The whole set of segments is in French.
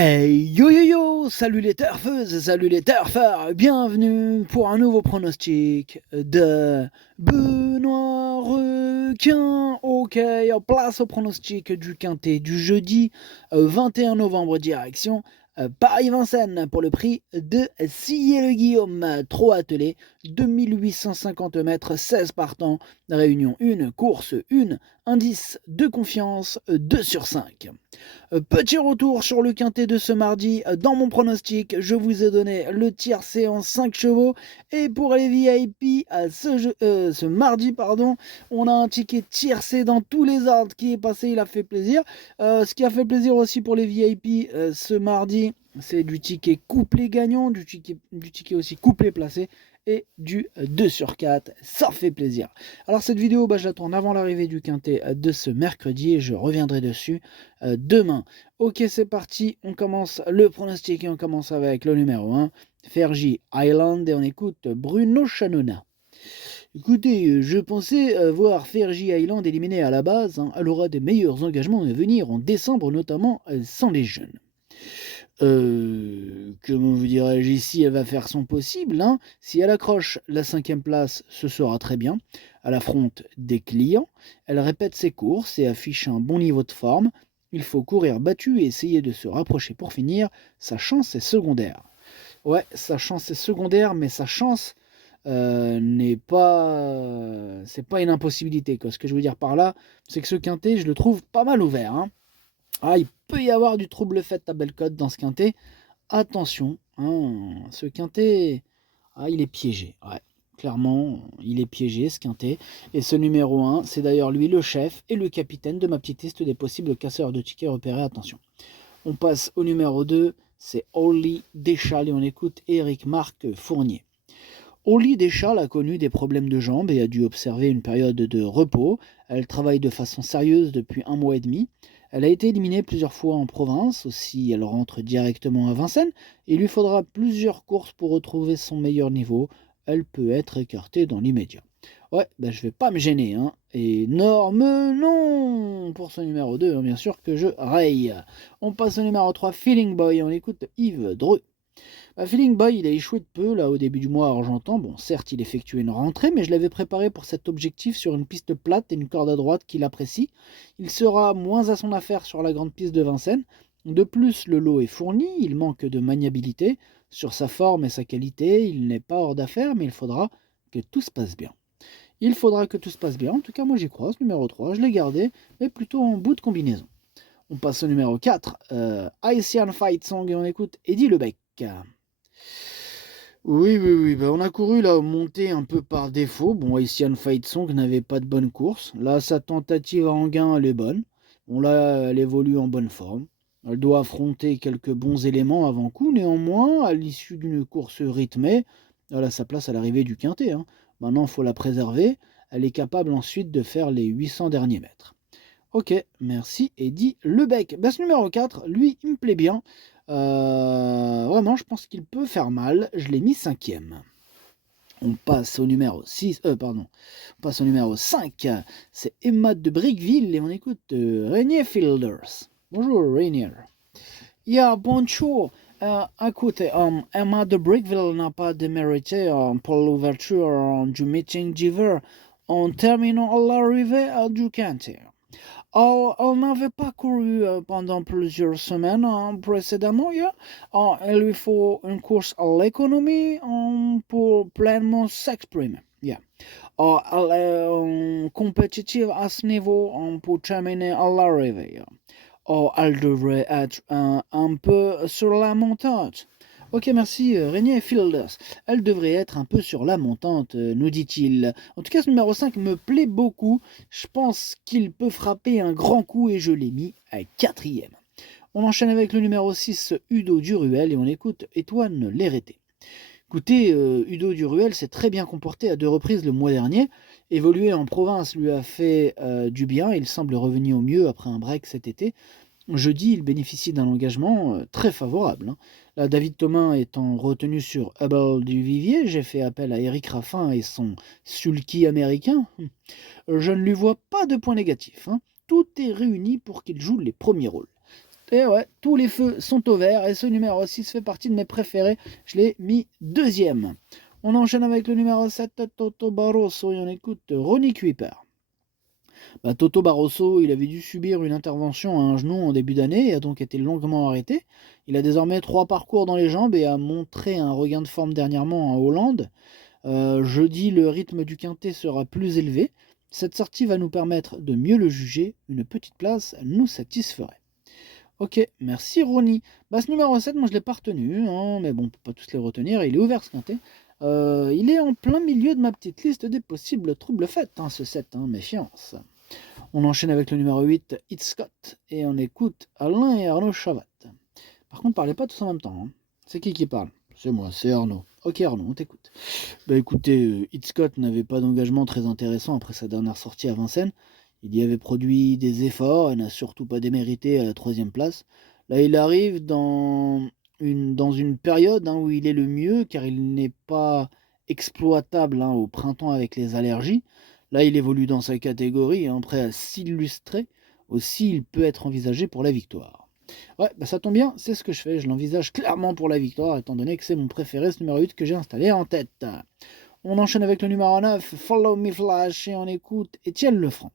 Hey yo yo yo, salut les turfeuses, salut les turfeurs, bienvenue pour un nouveau pronostic de Benoît Requin. Ok, place au pronostic du quintet du jeudi 21 novembre direction Paris-Vincennes pour le prix de Sillé-le-Guillaume. Trop attelé, 2850 mètres, 16 partants, réunion 1, course 1, indice de confiance 2 sur 5. Petit retour sur le quintet de ce mardi. Dans mon pronostic, je vous ai donné le tiercé en 5 chevaux. Et pour les VIP, ce mardi, on a un ticket tiercé dans tous les ordres qui est passé. Il a fait plaisir. Ce qui a fait plaisir aussi pour les VIP ce mardi, c'est du ticket couplé gagnant, du ticket aussi couplé placé et du 2 sur 4, ça fait plaisir. Alors cette vidéo, je la tourne avant l'arrivée du quintet de ce mercredi et je reviendrai dessus demain. Ok, c'est parti, on commence le pronostic et on commence avec le numéro 1, Fergie Island, et on écoute Bruno Chanona. Écoutez, je pensais voir Fergie Island éliminée à la base, elle aura des meilleurs engagements à venir en décembre, notamment sans les jeunes. Comment vous dirais-je, ici elle va faire son possible. Si elle accroche la 5e place, ce sera très bien. Elle affronte des clients, elle répète ses courses et affiche un bon niveau de forme. Il faut courir battu et essayer de se rapprocher pour finir. Sa chance est secondaire. Ouais, sa chance est secondaire, mais sa chance n'est pas... c'est pas une impossibilité, quoi. Ce que je veux dire par là, c'est que ce quintet, je le trouve pas mal ouvert. Il peut y avoir du trouble fait à Bellecote dans ce quintet. Attention, ce quintet, il est piégé. Ouais, clairement, il est piégé ce quintet. Et ce numéro 1, c'est d'ailleurs lui le chef et le capitaine de ma petite liste des possibles casseurs de tickets repérés. Attention. On passe au numéro 2, c'est Holly Deschal et on écoute Éric Marc Fournier. Holly Deschal a connu des problèmes de jambes et a dû observer une période de repos. Elle travaille de façon sérieuse depuis 1 mois et demi. Elle a été éliminée plusieurs fois en province, aussi elle rentre directement à Vincennes. Il lui faudra plusieurs courses pour retrouver son meilleur niveau. Elle peut être écartée dans l'immédiat. Ouais, je vais pas me gêner. Énorme non pour ce numéro 2, bien sûr que je raye. On passe au numéro 3, Feeling Boy, on écoute Yves Dreux. Feeling Boy, il a échoué de peu là au début du mois argentan. Bon, certes, il effectuait une rentrée, mais je l'avais préparé pour cet objectif sur une piste plate et une corde à droite qu'il apprécie. Il sera moins à son affaire sur la grande piste de Vincennes. De plus, le lot est fourni, il manque de maniabilité. Sur sa forme et sa qualité, il n'est pas hors d'affaire, mais il faudra que tout se passe bien. Il faudra que tout se passe bien. En tout cas, moi j'y crois. Ce numéro 3, je l'ai gardé, mais plutôt en bout de combinaison. On passe au numéro 4, Haitian Fight Song, et on écoute Eddie Lebec. Oui, on a couru là, monté un peu par défaut. Bon, Haitian Fight Song n'avait pas de bonne course. Là, sa tentative à Anguin, elle est bonne. Bon, là, elle évolue en bonne forme. Elle doit affronter quelques bons éléments avant coup. Néanmoins, à l'issue d'une course rythmée, elle a sa place à l'arrivée du quintet. Maintenant, il faut la préserver. Elle est capable ensuite de faire les 800 derniers mètres. Ok, merci Eddie Lebec. Ce numéro 4, lui, il me plaît bien. Vraiment, je pense qu'il peut faire mal. Je l'ai mis 5e. On passe au numéro 6. On passe au numéro 5. C'est Emma de Brickville et on écoute Rainier Fielders. Bonjour Rainier. Bonjour. Écoutez, Emma de Brickville n'a pas démérité pour l'ouverture du meeting d'hiver en terminant à l'arrivée du quintet. Elle n'avait pas couru pendant plusieurs semaines précédemment. Il lui faut une course à l'économie pour pleinement s'exprimer. Elle est compétitive à ce niveau pour terminer à l'arrivée. Elle devrait être un peu sur la montante. Ok, merci, Régnier Fielders. Elle devrait être un peu sur la montante, nous dit-il. En tout cas, ce numéro 5 me plaît beaucoup. Je pense qu'il peut frapper un grand coup et je l'ai mis à 4e. On enchaîne avec le numéro 6, Udo Duruel, et on écoute Étoine Lérété. Écoutez, Udo Duruel s'est très bien comporté à 2 reprises le mois dernier. Évoluer en province lui a fait du bien. Il semble revenu au mieux après un break cet été. Jeudi, il bénéficie d'un engagement très favorable. Là, David Thomas étant retenu sur Hubble du Vivier, j'ai fait appel à Eric Raffin et son sulky américain. Je ne lui vois pas de point négatif. Tout est réuni pour qu'il joue les premiers rôles. Et ouais, tous les feux sont au vert et ce numéro 6 fait partie de mes préférés. Je l'ai mis deuxième. On enchaîne avec le numéro 7, Toto Barroso, et on écoute Ronnie Kuiper. Toto Barroso, il avait dû subir une intervention à un genou en début d'année et a donc été longuement arrêté. Il a désormais 3 parcours dans les jambes et a montré un regain de forme dernièrement en Hollande. Jeudi, le rythme du quintet sera plus élevé. Cette sortie va nous permettre de mieux le juger. Une petite place nous satisferait. Ok, merci Ronnie. Ce numéro 7, moi je ne l'ai pas retenu, hein, mais bon, on ne peut pas tous les retenir. Il est ouvert ce quintet. Il est en plein milieu de ma petite liste des possibles troubles faits, hein, ce 7, hein, méfiance. On enchaîne avec le numéro 8, It's Scott, et on écoute Alain et Arnaud Chavat. Par contre, parlez pas tous en même temps. Hein. C'est qui parle? C'est moi, c'est Arnaud. Ok Arnaud, on t'écoute. Écoutez, It's Scott n'avait pas d'engagement très intéressant après sa dernière sortie à Vincennes. Il y avait produit des efforts et n'a surtout pas démérité à la 3e place. Là, il arrive dans une période où il est le mieux, car il n'est pas exploitable au printemps avec les allergies. Là, il évolue dans sa catégorie, prêt à s'illustrer. Aussi, il peut être envisagé pour la victoire. Ouais, ça tombe bien, c'est ce que je fais. Je l'envisage clairement pour la victoire, étant donné que c'est mon préféré, ce numéro 8 que j'ai installé en tête. On enchaîne avec le numéro 9, Follow Me Flash, et on écoute Étienne Lefranc.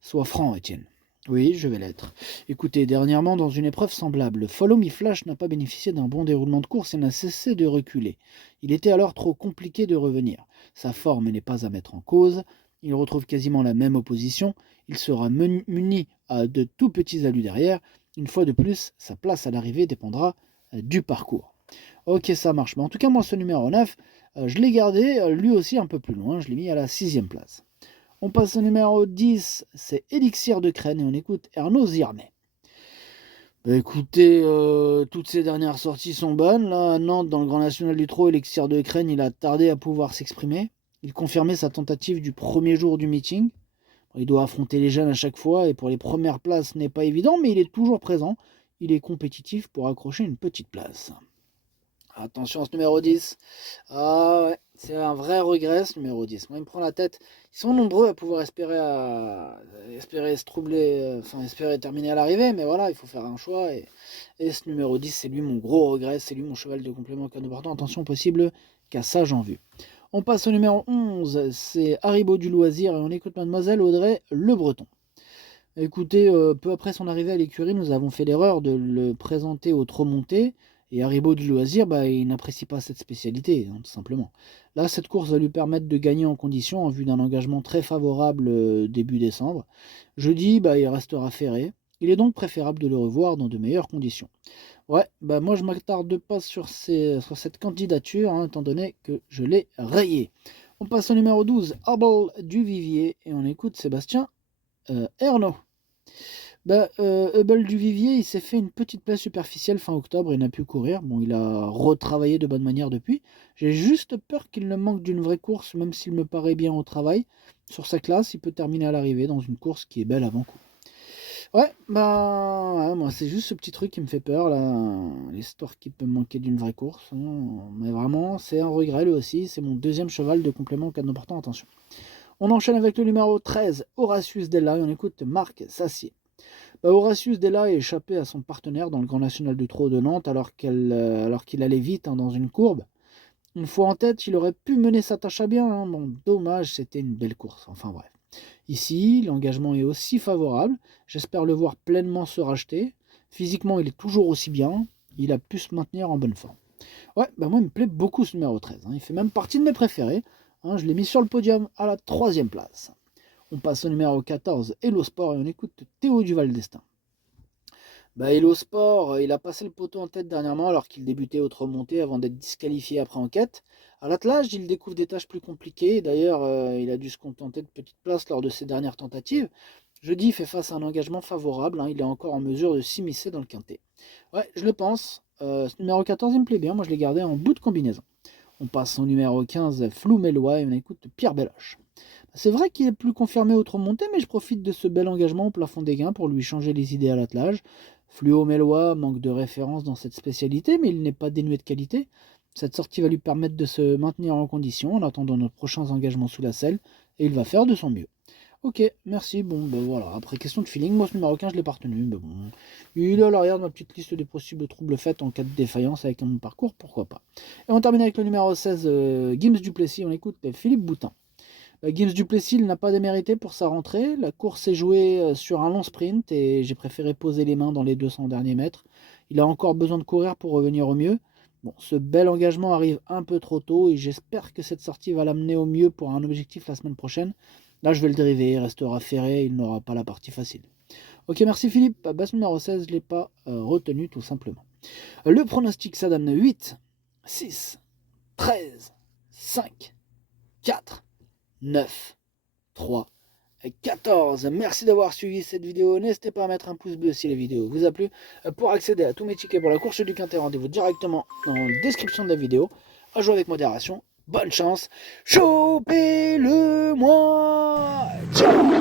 Sois franc, Étienne. Oui, je vais l'être. Écoutez, dernièrement, dans une épreuve semblable, Follow Me Flash n'a pas bénéficié d'un bon déroulement de course et n'a cessé de reculer. Il était alors trop compliqué de revenir. Sa forme n'est pas à mettre en cause. Il retrouve quasiment la même opposition. Il sera muni à de tout petits alus derrière. Une fois de plus, sa place à l'arrivée dépendra du parcours. Ok, ça marche. Mais en tout cas, moi, ce numéro 9, je l'ai gardé, lui aussi un peu plus loin. Je l'ai mis à la 6e place. On passe au numéro 10, c'est Élixir de Crène et on écoute Ernaud Zirnet. Écoutez, toutes ces dernières sorties sont bonnes. Là, à Nantes, dans le Grand National du Trot, Élixir de Crène, il a tardé à pouvoir s'exprimer. Il confirmait sa tentative du premier jour du meeting. Il doit affronter les jeunes à chaque fois et pour les premières places, ce n'est pas évident, mais il est toujours présent. Il est compétitif pour accrocher une petite place. Attention à ce numéro 10. Ah ouais, c'est un vrai regret ce numéro 10. Moi, il me prend la tête. Ils sont nombreux à pouvoir espérer se troubler, espérer terminer à l'arrivée, mais voilà, il faut faire un choix. Et ce numéro 10, c'est lui mon gros regret, c'est lui mon cheval de complément portant. Attention, possible cassage en vue. On passe au numéro 11, c'est Haribo du Loisir et on écoute Mademoiselle Audrey Le Breton. Écoutez, peu après son arrivée à l'écurie, nous avons fait l'erreur de le présenter au trot monté. Et Haribo du Loisir, il n'apprécie pas cette spécialité, tout simplement. Là, cette course va lui permettre de gagner en condition en vue d'un engagement très favorable début décembre. Jeudi, il restera ferré. Il est donc préférable de le revoir dans de meilleures conditions. Ouais, moi je m'attarde pas sur cette candidature, étant donné que je l'ai rayé. On passe au numéro 12, Hubble du Vivier, et on écoute Sébastien Ernaud. Hubble du Vivier, il s'est fait une petite plaie superficielle fin octobre et n'a pu courir. Bon, il a retravaillé de bonne manière depuis. J'ai juste peur qu'il ne manque d'une vraie course, même s'il me paraît bien au travail. Sur sa classe, il peut terminer à l'arrivée dans une course qui est belle avant coup. Ouais, moi c'est juste ce petit truc qui me fait peur, là, l'histoire qui peut manquer d'une vraie course. Mais vraiment, c'est un regret lui aussi. C'est mon deuxième cheval de complément au cas d'important, attention. On enchaîne avec le numéro 13, Horatius Della, et on écoute Marc Sassier. Horatius Della a échappé à son partenaire dans le Grand National du Trot de Nantes alors qu'il allait vite dans une courbe. Une fois en tête, il aurait pu mener sa tâche à bien. Bon, dommage, c'était une belle course. Enfin bref. Ici, l'engagement est aussi favorable. J'espère le voir pleinement se racheter. Physiquement, il est toujours aussi bien. Il a pu se maintenir en bonne forme. Ouais, moi, il me plaît beaucoup ce numéro 13. Il fait même partie de mes préférés. Je l'ai mis sur le podium à la 3e place. On passe au numéro 14, Hello Sport, et on écoute Théo Duval d'Estaing. Hello Sport, il a passé le poteau en tête dernièrement alors qu'il débutait autre montée avant d'être disqualifié après enquête. À l'attelage, il découvre des tâches plus compliquées. D'ailleurs, il a dû se contenter de petites places lors de ses dernières tentatives. Jeudi, il fait face à un engagement favorable. Il est encore en mesure de s'immiscer dans le quintet. Ouais, je le pense. Ce numéro 14, il me plaît bien. Moi, je l'ai gardé en bout de combinaison. On passe au numéro 15, Flou Mélois, et on écoute Pierre Belloche. C'est vrai qu'il est plus confirmé autre montée, mais je profite de ce bel engagement au plafond des gains pour lui changer les idées à l'attelage. Fluo Mélois manque de référence dans cette spécialité, mais il n'est pas dénué de qualité. Cette sortie va lui permettre de se maintenir en condition en attendant nos prochains engagements sous la selle, et il va faire de son mieux. Ok, merci. Bon, ben voilà. Après, question de feeling, moi ce numéro 15, je l'ai pas retenu. Mais bon, il est à l'arrière de ma petite liste des possibles troubles faits en cas de défaillance avec mon parcours, pourquoi pas. Et on termine avec le numéro 16, Gims Duplessis. On écoute Philippe Boutin. Gims Duplessis il n'a pas démérité pour sa rentrée. La course s'est jouée sur un long sprint et j'ai préféré poser les mains dans les 200 derniers mètres. Il a encore besoin de courir pour revenir au mieux. Bon, ce bel engagement arrive un peu trop tôt et j'espère que cette sortie va l'amener au mieux pour un objectif la semaine prochaine. Là, je vais le dériver, il restera ferré, il n'aura pas la partie facile. Ok, merci Philippe. Basse numéro 16, je ne l'ai pas retenu tout simplement. Le pronostic, ça donne 8, 6, 13, 5, 4, 9, 3, 14. Merci d'avoir suivi cette vidéo. N'hésitez pas à mettre un pouce bleu si la vidéo vous a plu. Pour accéder à tous mes tickets pour la course du Quintet, rendez-vous directement dans la description de la vidéo. À jouer avec modération. Bonne chance. Chopez-le moi. Ciao.